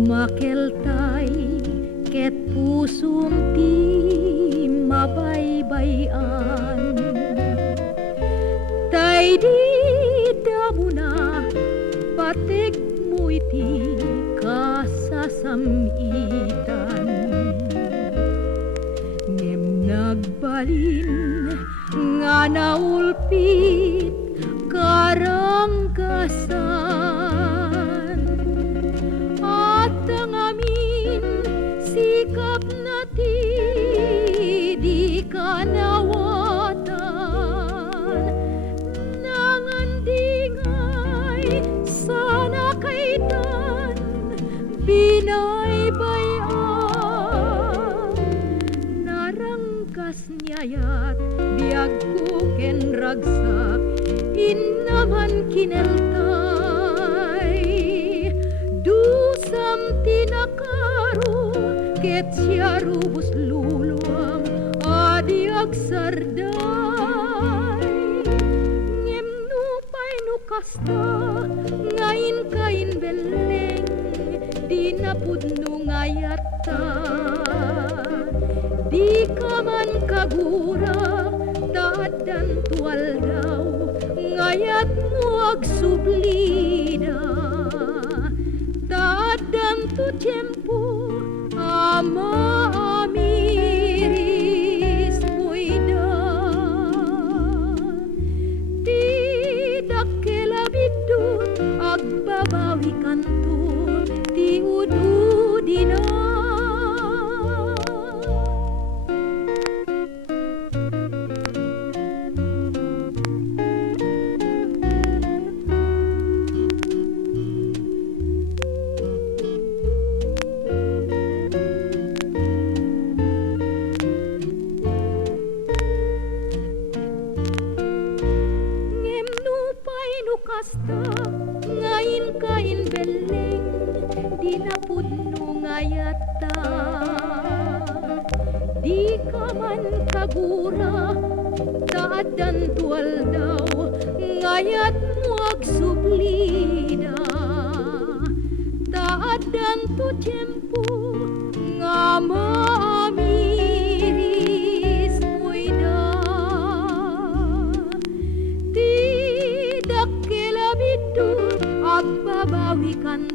Makeltay ket pusong ti mabaybayan. Tay di damuna patek mo iti kasasamitan. Ngem nagbalin nga naulpit karanggasan. At ang amin sikap na ti di ka nawatan. Nangandingay sana kaitan binaybayan. Narangkas niyayat biag ko ken ragsak inaman kineltay. Dusam tinakaro ket siya rubos luluam adi agsarday. Ngem nupay nukasta ngain kain beleng di napudno ngayata. Di ka man kagura taadan tual daw ngayat mo agsublida. Taadan tu tiempo ama amiris moida. Tidak kelabidut agbabawi kanto ti ududina. Kasta ngain kain beleng di napudno ngayata. Di ka man kagura taadan tual daw ngayat mo agsublida. Taadan tu tiempo nga maamiris moida. Agbabawi kan